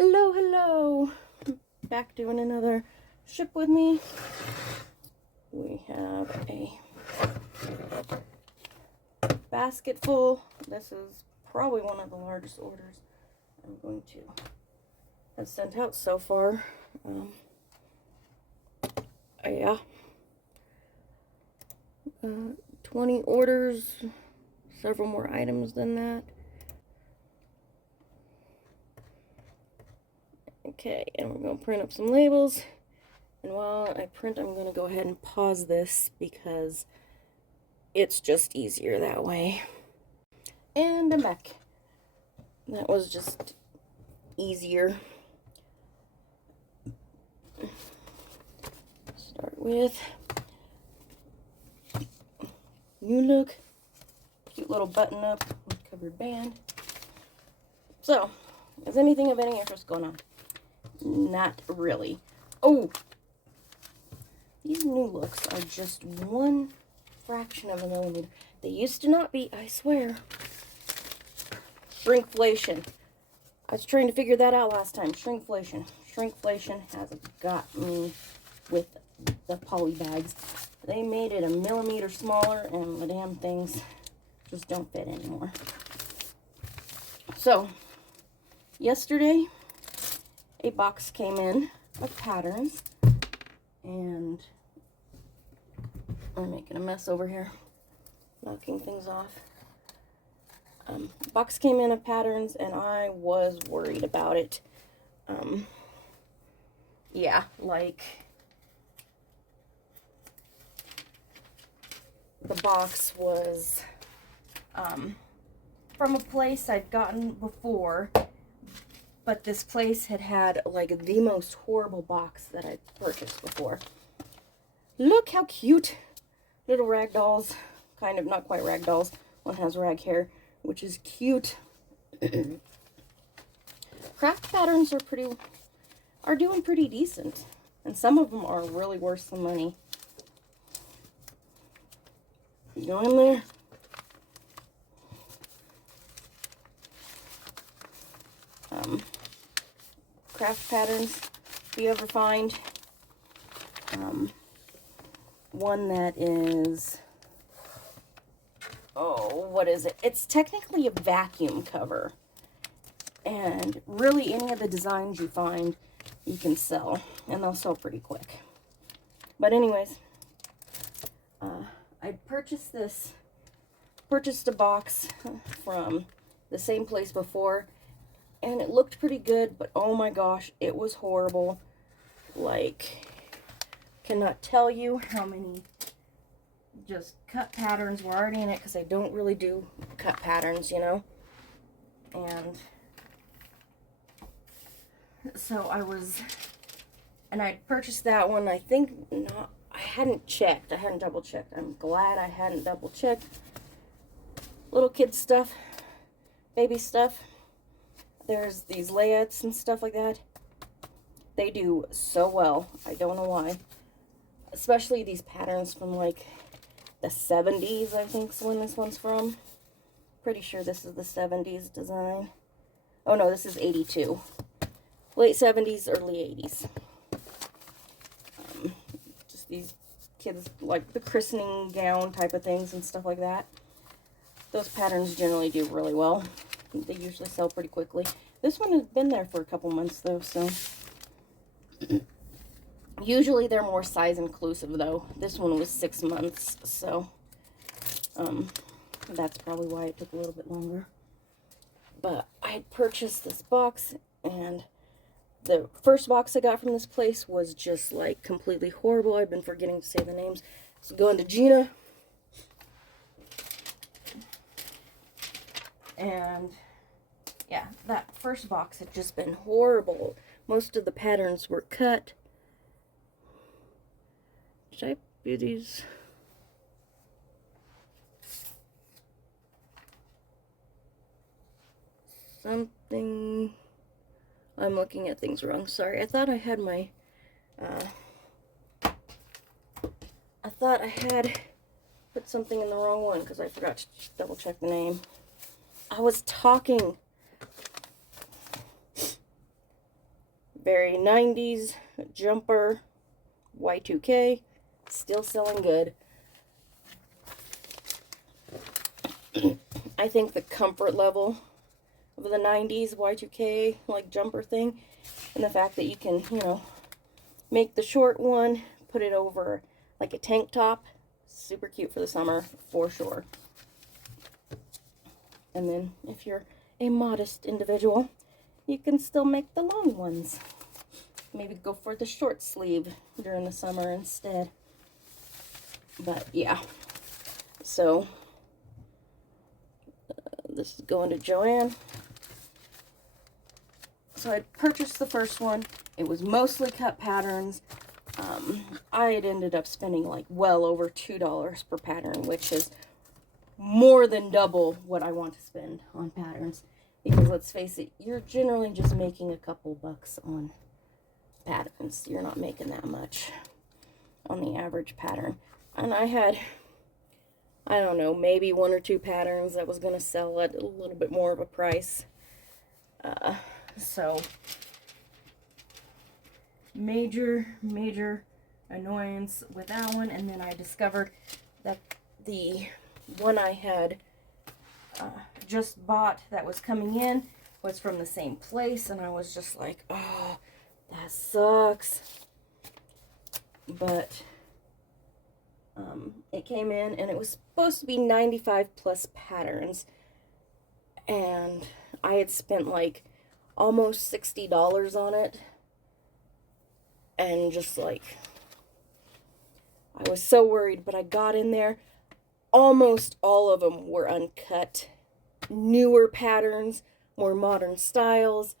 Hello, hello. Back doing another ship with me. We have a basket full. This is probably one of the largest orders I'm going to have sent out so far. Yeah. 20 orders, several more items than that. Okay, and we're going to print up some labels. And while I print, I'm going to go ahead and pause this because it's just easier that way. And I'm back. That was just easier. Start with New Look. Cute little button up covered band. So, is anything of any interest going on? Not really. Oh! These New Looks are just one fraction of a millimeter. They used to not be, I swear. Shrinkflation. I was trying to figure that out last time. Shrinkflation. Shrinkflation has got me with the poly bags. They made it a millimeter smaller and the damn things just don't fit anymore. So, yesterday, a box came in of patterns, and I'm making a mess over here, knocking things off. Box came in of patterns, and I was worried about it. Yeah, like, the box was from a place I'd gotten before, but this place had like the most horrible box that I'd purchased before. Look how cute. Little rag dolls. Kind of, not quite rag dolls. One has rag hair, which is cute. Craft patterns are doing pretty decent. And some of them are really worth some money. Go in there. Craft patterns, if you ever find one that is, what is it? It's technically a vacuum cover. And really any of the designs you find, you can sell. And they'll sell pretty quick. But anyways, I purchased a box from the same place before. And it looked pretty good, but oh my gosh, it was horrible. Like, cannot tell you how many just cut patterns were already in it, because I don't really do cut patterns, you know. And so I purchased that one. I think not, I hadn't checked. I hadn't double checked. I'm glad I hadn't double checked. Little kid stuff, baby stuff. There's these layouts and stuff like that. They do so well. I don't know why. Especially these patterns from like the 70s, I think is when this one's from. Pretty sure this is the 70s design. Oh no, this is 82. Late 70s, early 80s. Just these kids, like the christening gown type of things and stuff like that. Those patterns generally do really well. They usually sell pretty quickly. This one has been there for a couple months though, so usually they're more size inclusive though. This one was 6 months, so that's probably why it took a little bit longer. But I had purchased this box, and the first box I got from this place was just like completely horrible. I've been forgetting to say the names. So going to Gina. And yeah, that first box had just been horrible. Most of the patterns were cut. Should I do these? Something. I'm looking at things wrong. Sorry. I thought I had my. I thought I had put something in the wrong one because I forgot to double check the name. I was talking. Very 90s jumper, Y2K, still selling good. I think the comfort level of the 90s Y2K like jumper thing, and the fact that you can, you know, make the short one, put it over like a tank top, super cute for the summer for sure. And then if you're a modest individual, you can still make the long ones. Maybe go for the short sleeve during the summer instead. But yeah, so this is going to Joann. So I purchased the first one. It was mostly cut patterns. I had ended up spending like well over $2 per pattern, which is more than double what I want to spend on patterns. Because let's face it, you're generally just making a couple bucks on patterns. You're not making that much on the average pattern. And I had, I don't know, maybe 1 or 2 patterns that was going to sell at a little bit more of a price. So, major annoyance with that one. And then I discovered that the one I had just bought that was coming in was from the same place, and I was just like, oh, that sucks. But it came in, and it was supposed to be 95 plus patterns, and I had spent like almost $60 on it, and just like, I was so worried. But I got in there, almost all of them were uncut, newer patterns, more modern styles,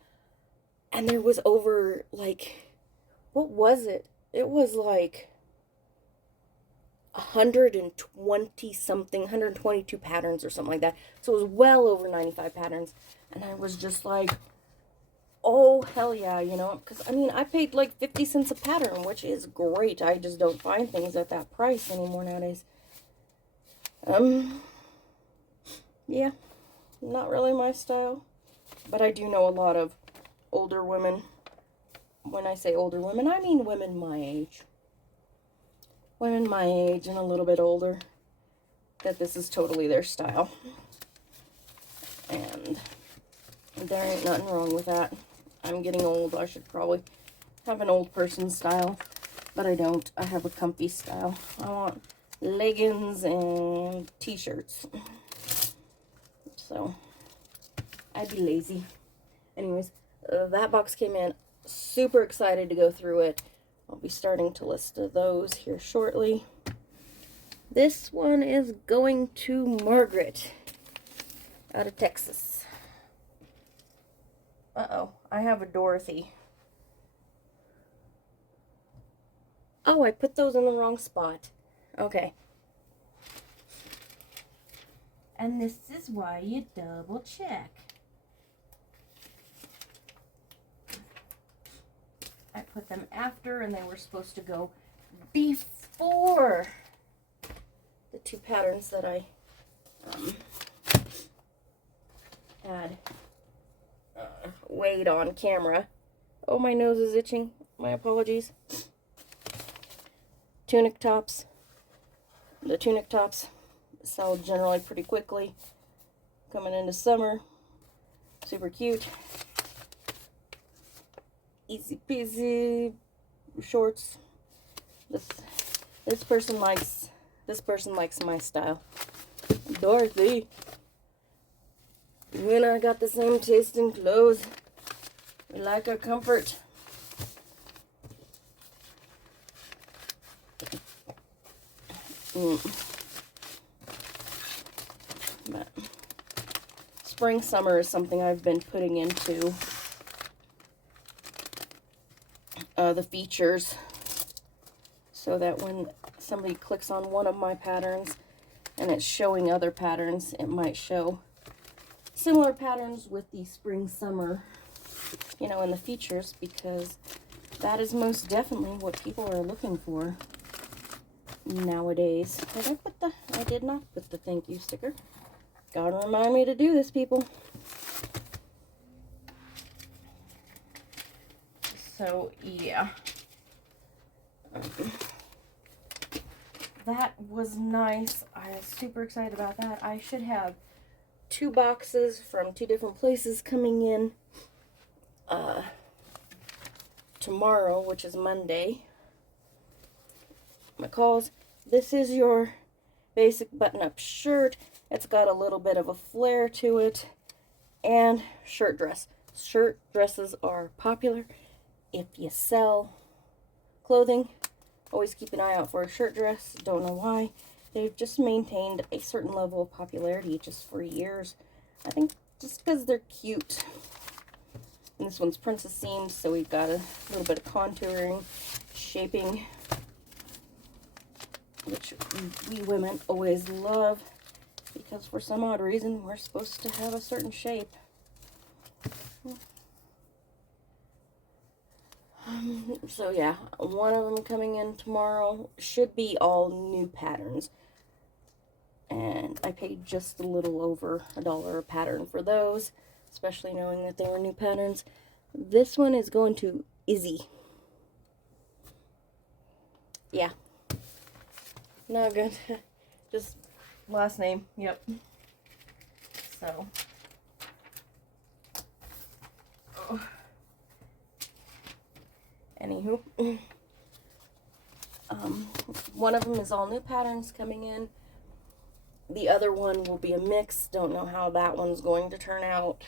and there was over like, what was it? It was like 120 something, 122 patterns or something like that. So it was well over 95 patterns, and I was just like, oh hell yeah, you know, because I mean, I paid like 50 cents a pattern, which is great. I just don't find things at that price anymore nowadays. Yeah, not really my style, but I do know a lot of older women. When I say older women, I mean women my age. Women my age and a little bit older, that this is totally their style. And there ain't nothing wrong with that. I'm getting old. I should probably have an old person style, but I don't. I have a comfy style. I want leggings and t-shirts. So, I'd be lazy. Anyways, that box came in. Super excited to go through it. I'll be starting to list those here shortly. This one is going to Margaret out of Texas. Uh-oh, I have a Dorothy. Oh, I put those in the wrong spot. Okay. And this is why you double check. I put them after, and they were supposed to go before the 2 patterns that I had weighed on camera. Oh, my nose is itching. My apologies. Tunic tops. The tunic tops sell generally pretty quickly. Coming into summer. Super cute. Easy peasy shorts. This person likes my style. Dorothy, you and I got the same taste in clothes. We like our comfort. But spring summer is something I've been putting into the features, so that when somebody clicks on one of my patterns and it's showing other patterns, it might show similar patterns with the spring summer, you know, in the features, because that is most definitely what people are looking for nowadays. I did not put the thank you sticker. Gotta remind me to do this, people. So, yeah. That was nice. I was super excited about that. I should have 2 boxes from 2 different places coming in tomorrow, which is Monday. McCall's. This is your basic button-up shirt. It's got a little bit of a flare to it. And shirt dress. Shirt dresses are popular. If you sell clothing, always keep an eye out for a shirt dress. Don't know why. They've just maintained a certain level of popularity just for years. I think just because they're cute. And this one's princess seams, so we've got a little bit of contouring, shaping, which we women always love, because for some odd reason we're supposed to have a certain shape. So yeah, one of them coming in tomorrow. Should be all new patterns. And I paid just a little over $1 a pattern for those, especially knowing that they were new patterns. This one is going to Izzy. Yeah. No good. Just last name. Yep. So. Oh. Anywho. One of them is all new patterns coming in. The other one will be a mix. Don't know how that one's going to turn out.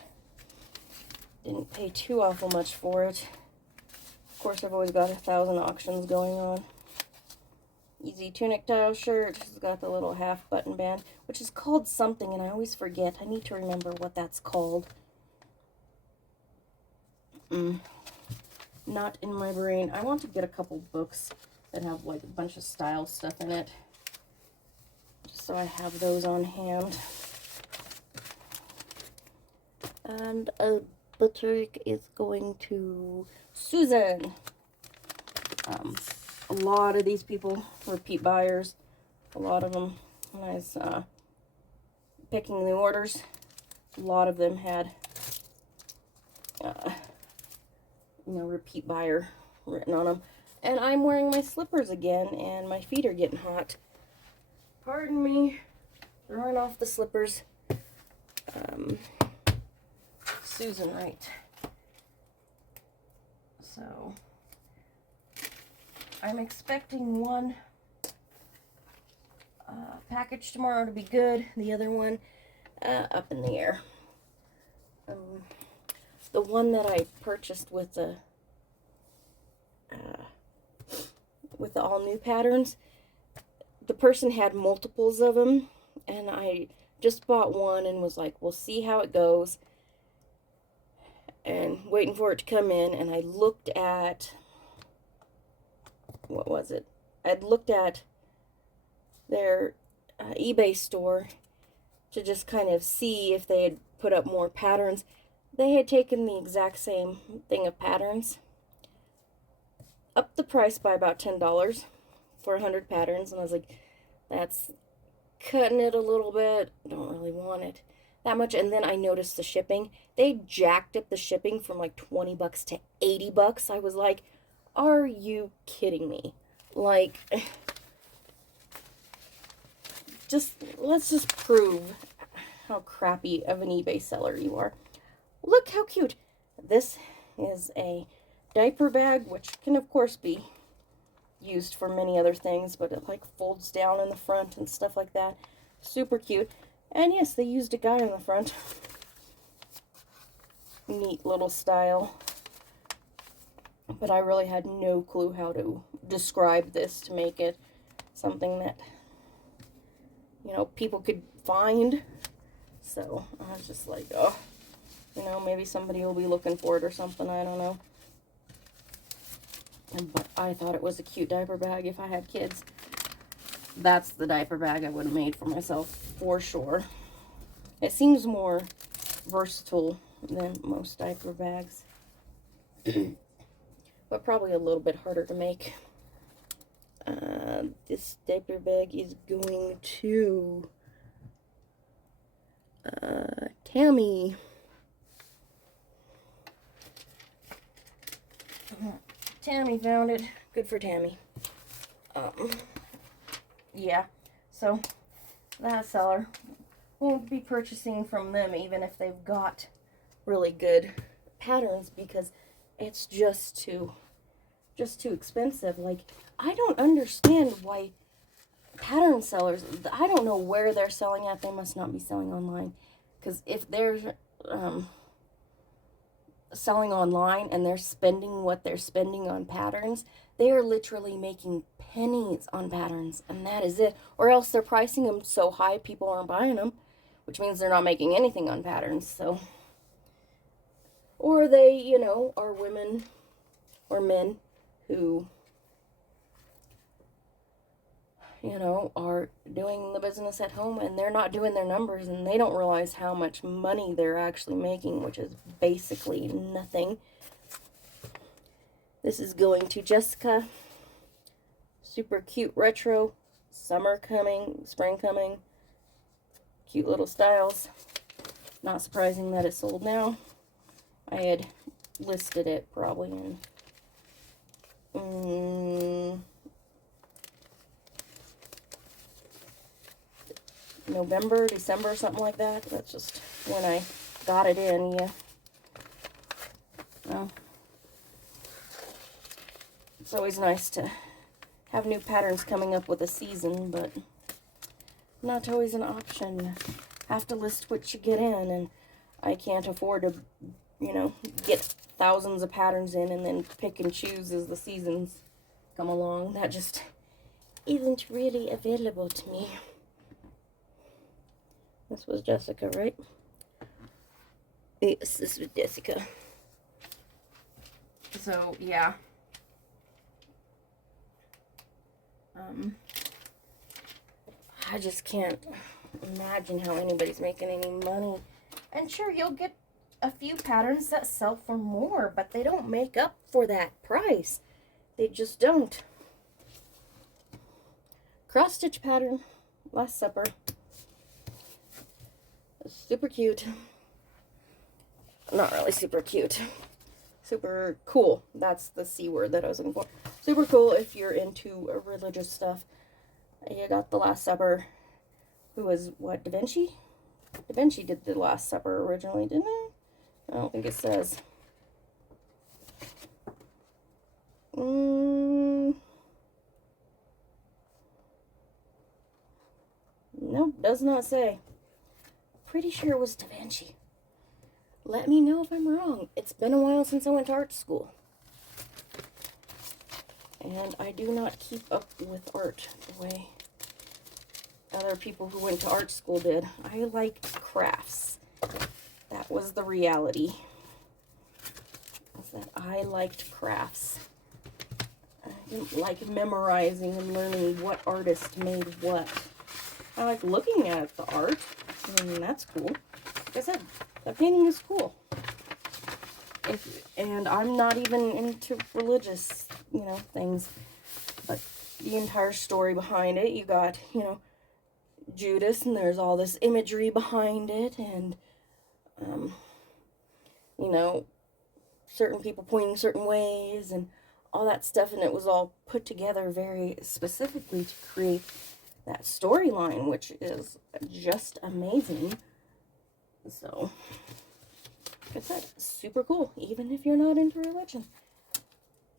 Didn't pay too awful much for it. Of course, I've always got 1,000 auctions going on. Easy tunic style shirt. It's got the little half button band, which is called something, and I always forget. I need to remember what that's called. Not in my brain. I want to get a couple books that have like a bunch of style stuff in it, just so I have those on hand. And the trick is going to Susan. A lot of these people, repeat buyers, a lot of them, when I was picking the orders, a lot of them had, repeat buyer written on them. And I'm wearing my slippers again, and my feet are getting hot. Pardon me, throwing off the slippers. Susan Wright. So, I'm expecting one package tomorrow to be good. The other one up in the air. The one that I purchased with the all new patterns, the person had multiples of them, and I just bought one and was like, we'll see how it goes, and waiting for it to come in. And I looked at, what was it? I'd looked at their eBay store to just kind of see if they had put up more patterns. They had taken the exact same thing of patterns, upped the price by about $10 for 100 patterns, and I was like, that's cutting it a little bit. Don't really want it that much. And then I noticed the shipping. They jacked up the shipping from like $20 to $80. I was like, are you kidding me? Like, let's just prove how crappy of an eBay seller you are. Look how cute. This is a diaper bag, which can of course be used for many other things, but it like folds down in the front and stuff like that. Super cute. And yes, they used a guy on the front. Neat little style. But I really had no clue how to describe this to make it something that, people could find. So I was just like, oh, maybe somebody will be looking for it or something. I don't know. But I thought it was a cute diaper bag. If I had kids, that's the diaper bag I would have made for myself for sure. It seems more versatile than most diaper bags, but probably a little bit harder to make. This diaper bag is going to Tammy. Tammy found it. Good for Tammy. Yeah, so that seller won't be purchasing from them even if they've got really good patterns, because it's just too expensive. Like, I don't understand why pattern sellers, I don't know where they're selling at. They must not be selling online, because if they're selling online and they're spending what they're spending on patterns, they are literally making pennies on patterns, and that is it. Or else they're pricing them so high people aren't buying them, which means they're not making anything on patterns. So, or they, you know, are women or men who, you know, are doing the business at home and they're not doing their numbers, and they don't realize how much money they're actually making, which is basically nothing. This is going to Jessica. Super cute retro. Summer coming, spring coming. Cute little styles. Not surprising that it sold now. I had listed it probably in November, December, something like that. That's just when I got it in, yeah. Well, it's always nice to have new patterns coming up with a season, but not always an option. Have to list what you get in, and I can't afford to, you know, get thousands of patterns in and then pick and choose as the seasons come along. That just isn't really available to me. This was Jessica, right? Yes, this was Jessica. So, yeah. I just can't imagine how anybody's making any money. And sure, you'll get a few patterns that sell for more, but they don't make up for that price. They just don't. Cross stitch pattern, Last Supper. Super cute. Not really super cute. Super cool. That's the C word that I was looking for. Super cool if you're into religious stuff. You got the Last Supper. Who was, what, Da Vinci? Da Vinci did the Last Supper originally, didn't he? I don't think it says. Nope, does not say. Pretty sure it was Da Vinci. Let me know if I'm wrong. It's been a while since I went to art school. And I do not keep up with art the way other people who went to art school did. I liked crafts. That was the reality. Is that I liked crafts. I didn't like memorizing and learning what artist made what. I like looking at the art. I mean, that's cool. Like I said, that painting is cool. And I'm not even into religious, you know, things. But the entire story behind it, you got, you know, Judas, and there's all this imagery behind it, and, you know, certain people pointing certain ways, and all that stuff, and it was all put together very specifically to create that storyline, which is just amazing. So, like I said, super cool, even if you're not into religion.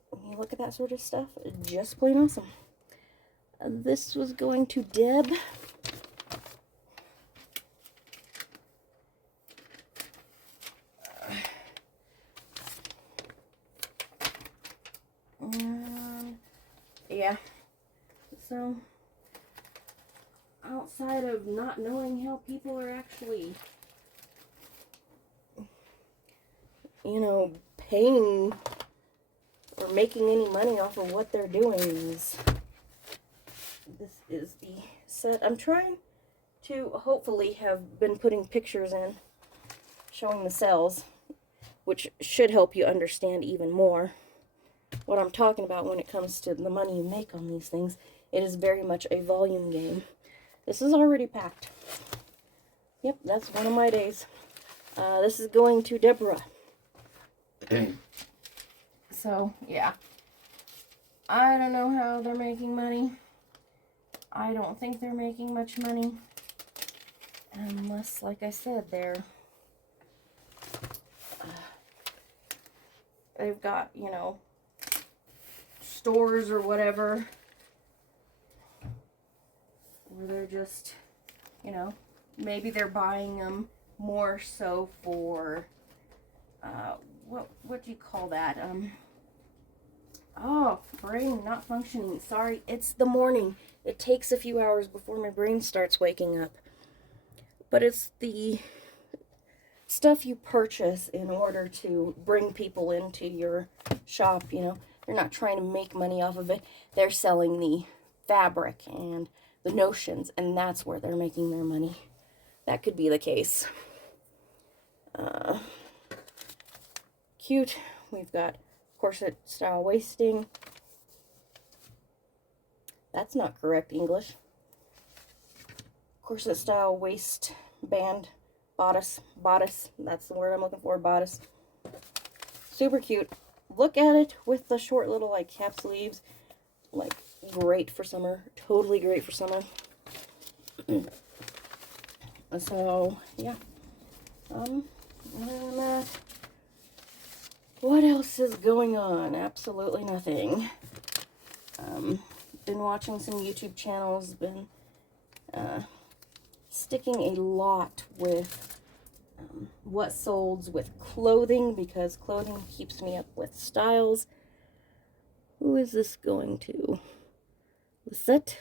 When you look at that sort of stuff, just plain awesome. This was going to Deb. Yeah, so outside of not knowing how people are actually, you know, paying or making any money off of what they're doing, this is the set. I'm trying to hopefully have been putting pictures in showing the cells, which should help you understand even more what I'm talking about when it comes to the money you make on these things. It is very much a volume game. This is already packed. Yep, that's one of my days. This is going to Deborah. So, yeah. I don't know how they're making money. I don't think they're making much money. Unless, like I said, they've got, you know, stores or whatever where they're just, you know, maybe they're buying them more so for, what do you call that? Oh, brain not functioning. Sorry, it's the morning. It takes a few hours before my brain starts waking up. But it's the stuff you purchase in order to bring people into your shop, you know. They're not trying to make money off of it. They're selling the fabric and the notions, and that's where they're making their money. That could be the case. Cute. We've got corset style waisting. That's not correct English. Corset style waistband. Bodice. That's the word I'm looking for. Bodice. Super cute. Look at it with the short little like cap sleeves. Like great for summer. Totally great for summer. So yeah. What else is going on? Absolutely nothing. Been watching some YouTube channels. Been sticking a lot with what solds with clothing, because clothing keeps me up with styles. Who is this going to? Lisette?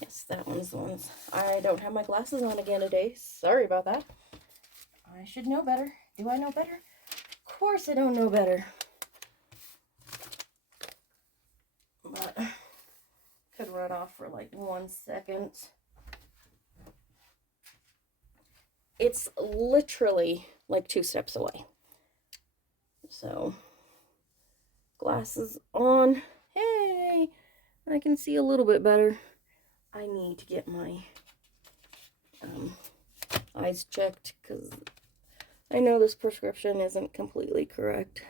Yes, that one's the ones. I don't have my glasses on again today. Sorry about that. I should know better. Do I know better? Of course I don't know better. But could run off for like 1 second. It's literally like 2 steps away. So, glasses on. Hey, I can see a little bit better. I need to get my eyes checked because I know this prescription isn't completely correct.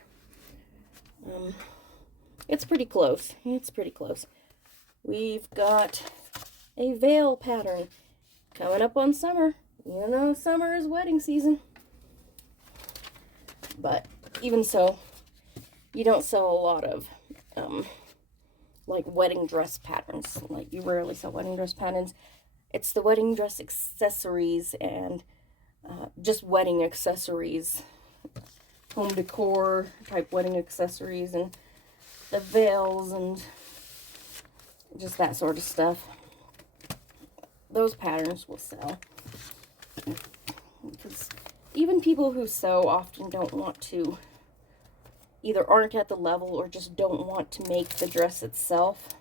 It's pretty close. It's pretty close. We've got a veil pattern coming up on summer. You know, summer is wedding season. But even so, you don't sell a lot of like wedding dress patterns. Like, you rarely sell wedding dress patterns. It's the wedding dress accessories and just wedding accessories, home decor type wedding accessories, and the veils and just that sort of stuff. Those patterns will sell. Because even people who sew often don't want to, either aren't at the level or just don't want to make the dress itself.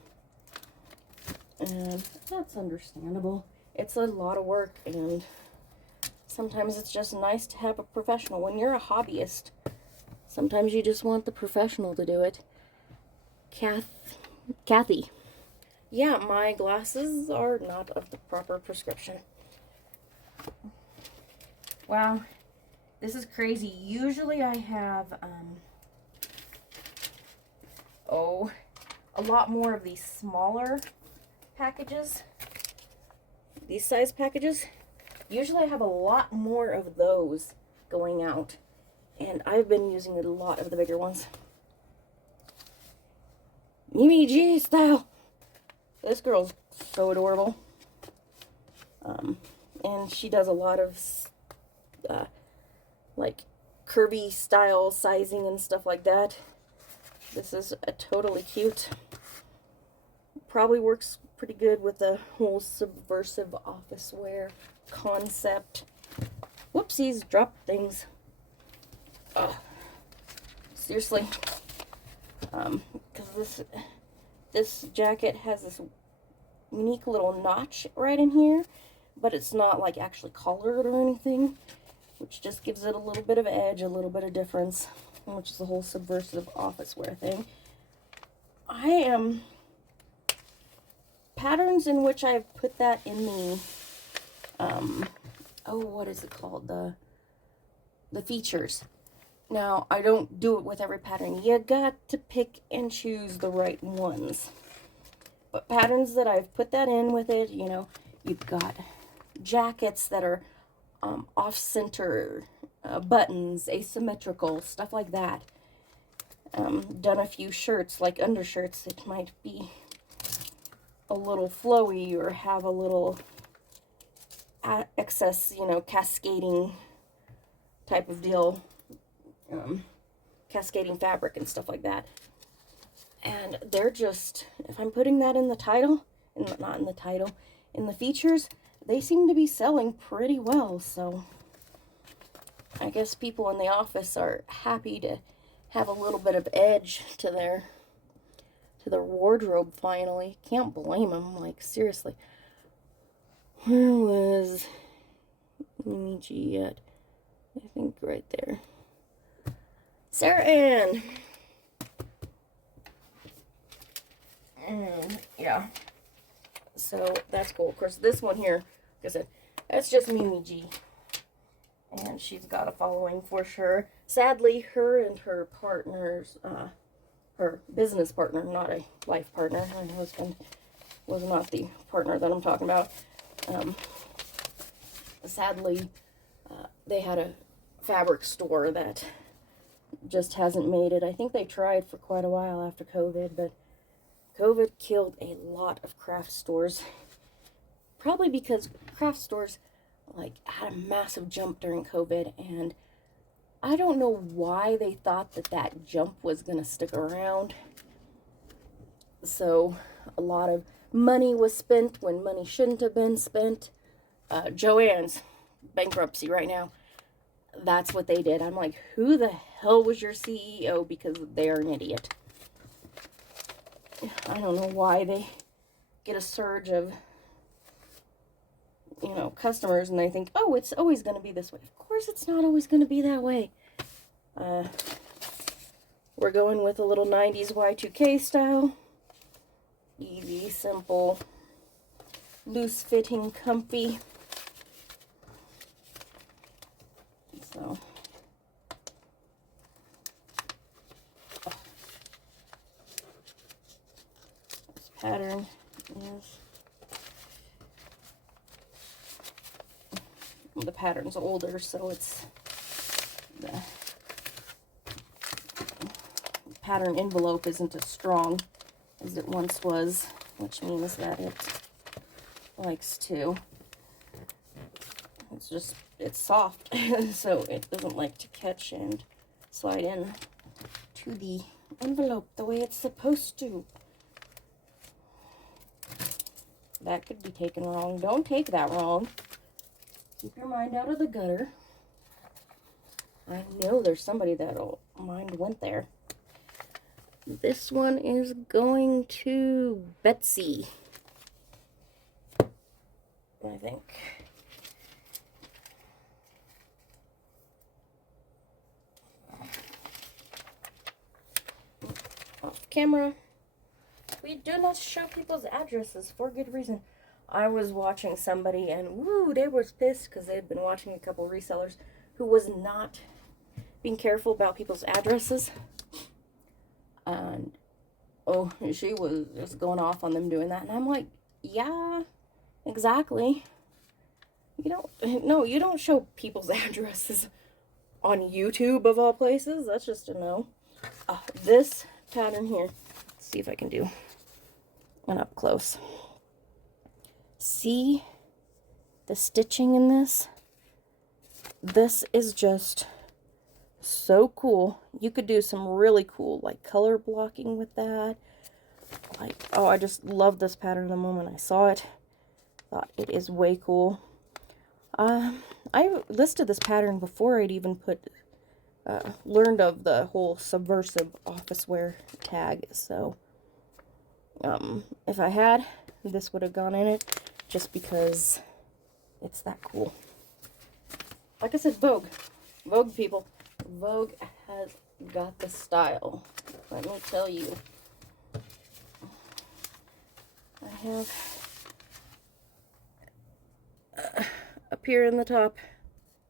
And that's understandable. It's a lot of work, and sometimes it's just nice to have a professional. When you're a hobbyist, sometimes you just want the professional to do it. Kathy. Yeah, my glasses are not of the proper prescription. Wow, this is crazy. Usually I have, a lot more of these smaller packages. These size packages. Usually I have a lot more of those going out. And I've been using a lot of the bigger ones. Mimi G style. This girl's so adorable. And she does a lot of like curvy style sizing and stuff like that. This is a totally cute. Probably works pretty good with the whole subversive office wear concept. Whoopsies, dropped things. Seriously. Because this jacket has this unique little notch right in here, but it's not like actually collared or anything, which just gives it a little bit of edge, a little bit of difference, which is the whole subversive office wear thing. I am patterns in which I've put that in the what is it called, the features. Now, I don't do it with every pattern. You got to pick and choose the right ones. But patterns that I've put that in with it, you know, you've got jackets that are off-center, buttons, asymmetrical, stuff like that. Done a few shirts, like undershirts that might be a little flowy or have a little excess, you know, cascading type of deal, cascading fabric and stuff like that. And they're just, if I'm putting that in the title, not in the title, in the features, they seem to be selling pretty well. So I guess people in the office are happy to have a little bit of edge to their wardrobe finally. Can't blame them, like, seriously. Where was Mimi G at? I think right there. Sarah Ann. Yeah. So that's cool. Of course, this one here, like I said, that's just Mimi G. And she's got a following for sure. Sadly, her and her partners, her business partner, not a life partner, her husband was not the partner that I'm talking about. Sadly, they had a fabric store that just hasn't made it. I think they tried for quite a while after COVID, but COVID killed a lot of craft stores. Probably because craft stores like had a massive jump during COVID, and I don't know why they thought that that jump was going to stick around. So a lot of money was spent when money shouldn't have been spent. Joann's bankruptcy right now. That's what they did. I'm like, who the hell was your CEO? Because they're an idiot. I don't know why they get a surge of, you know, customers and they think, oh, it's always going to be this way. Of course it's not always going to be that way. We're going with a little 90s Y2K style. Easy, simple, loose-fitting, comfy. So, this pattern is, the pattern's older, so it's the pattern envelope isn't as strong as it once was, which means that it likes to, it's soft, so it doesn't like to catch and slide in to the envelope the way it's supposed to. That could be taken wrong. Don't take that wrong. Keep your mind out of the gutter. I know there's somebody that'll mind went there. This one is going to Betsy, I think. Off camera. We do not show people's addresses for good reason. I was watching somebody and woo, they were pissed because they had been watching a couple resellers who was not being careful about people's addresses. And oh, she was just going off on them doing that. And I'm like, yeah, exactly. You don't show people's addresses on YouTube of all places. That's just a no. This pattern here, let's see if I can do one up close. See the stitching in this? This is just so cool. You could do some really cool like color blocking with that. Like, oh, I just love this pattern the moment I saw it. Thought it is way cool. I listed this pattern before I'd even learned of the whole subversive office wear tag. So, if I had, this would have gone in it just because it's that cool. Like I said, Vogue. Vogue, people. Vogue has got the style. Let me tell you. I have up here in the top,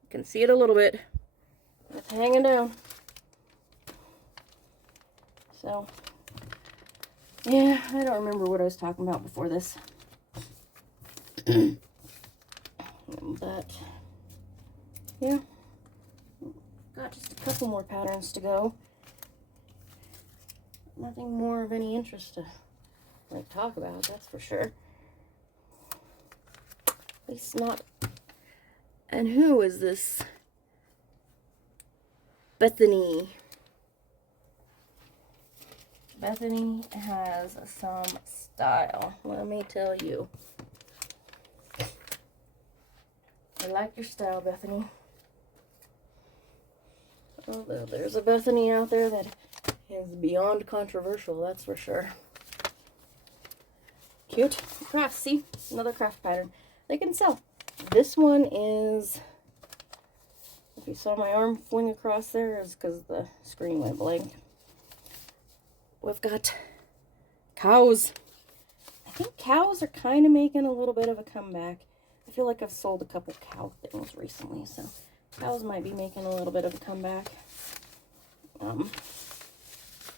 you can see it a little bit. It's hanging down. So, yeah, I don't remember what I was talking about before this. But, yeah. Got just a couple more patterns to go. Nothing more of any interest to like talk about, that's for sure. At least not. And who is this? Bethany. Bethany has some style, let me tell you. I like your style, Bethany. Although there's a Bethany out there that is beyond controversial, that's for sure. Cute. Craft, see? Another craft pattern. They can sell. This one is, if you saw my arm fling across there, is because the screen went blank. We've got cows. I think cows are kind of making a little bit of a comeback. I feel like I've sold a couple cow things recently, so cows might be making a little bit of a comeback.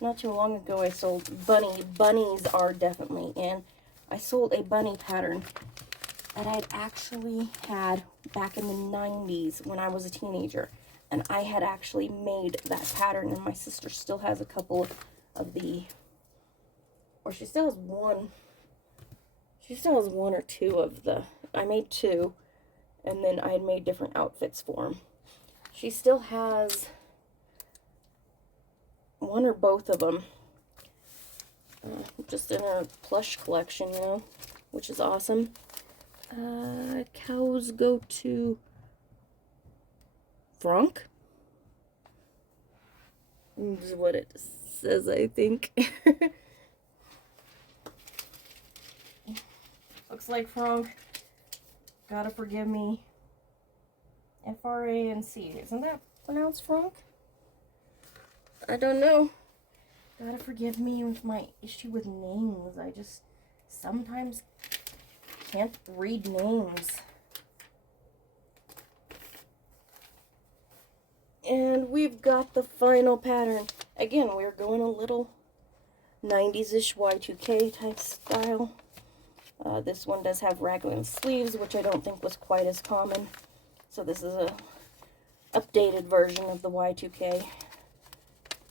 Not too long ago I sold bunny. Bunnies are definitely in. I sold a bunny pattern that I'd actually had back in the 90s when I was a teenager. And I had actually made that pattern, and my sister still has a couple of the, or she still has one. She still has one or two of the, I made two, and then I had made different outfits for them. She still has one or both of them, just in her plush collection, you know, which is awesome. Cows go to Frank. Is what it says, I think. Looks like Frank. Gotta forgive me. F-R-A-N-C. Isn't that pronounced Frank? I don't know. Gotta forgive me with my issue with names. I just sometimes can't read names. And we've got the final pattern. Again, we're going a little 90s-ish Y2K type style. This one does have raglan sleeves, which I don't think was quite as common. So this is a updated version of the Y2K.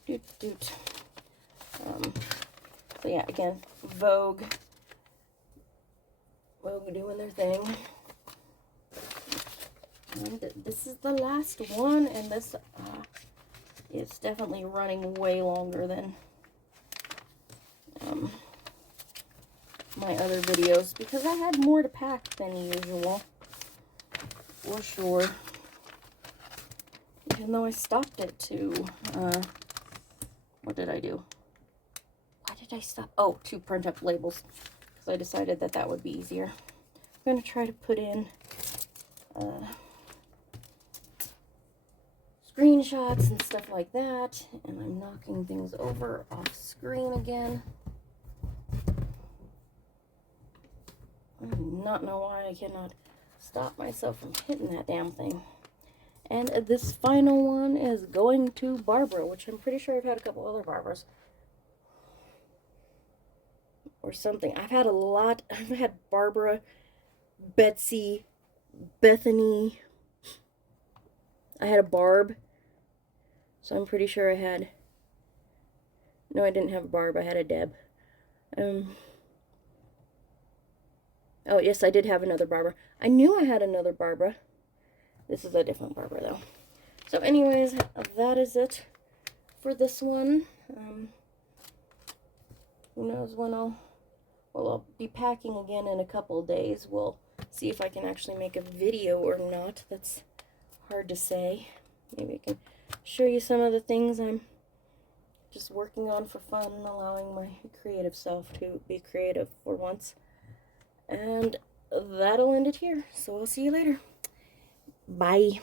Doot doot. So yeah, again, Vogue doing their thing. And this is the last one, and this is definitely running way longer than my other videos, because I had more to pack than usual, for sure. Even though I stopped it to, what did I do? Why did I stop? Oh, to print up labels, because I decided that that would be easier. I'm going to try to put in screenshots and stuff like that, and I'm knocking things over off screen again. I do not know why I cannot stop myself from hitting that damn thing. And this final one is going to Barbara, which I'm pretty sure I've had a couple other Barbaras. Or something. I've had a lot. I've had Barbara, Betsy, Bethany. I had a Barb. So I'm pretty sure I had... No, I didn't have a Barb. I had a Deb. Oh, yes, I did have another Barbara. I knew I had another Barbara. This is a different Barbara, though. So anyways, that is it for this one. Who knows when I'll be packing again in a couple of days. We'll see if I can actually make a video or not. That's hard to say. Maybe I can show you some of the things I'm just working on for fun, allowing my creative self to be creative for once. And that'll end it here. So I'll see you later. Bye.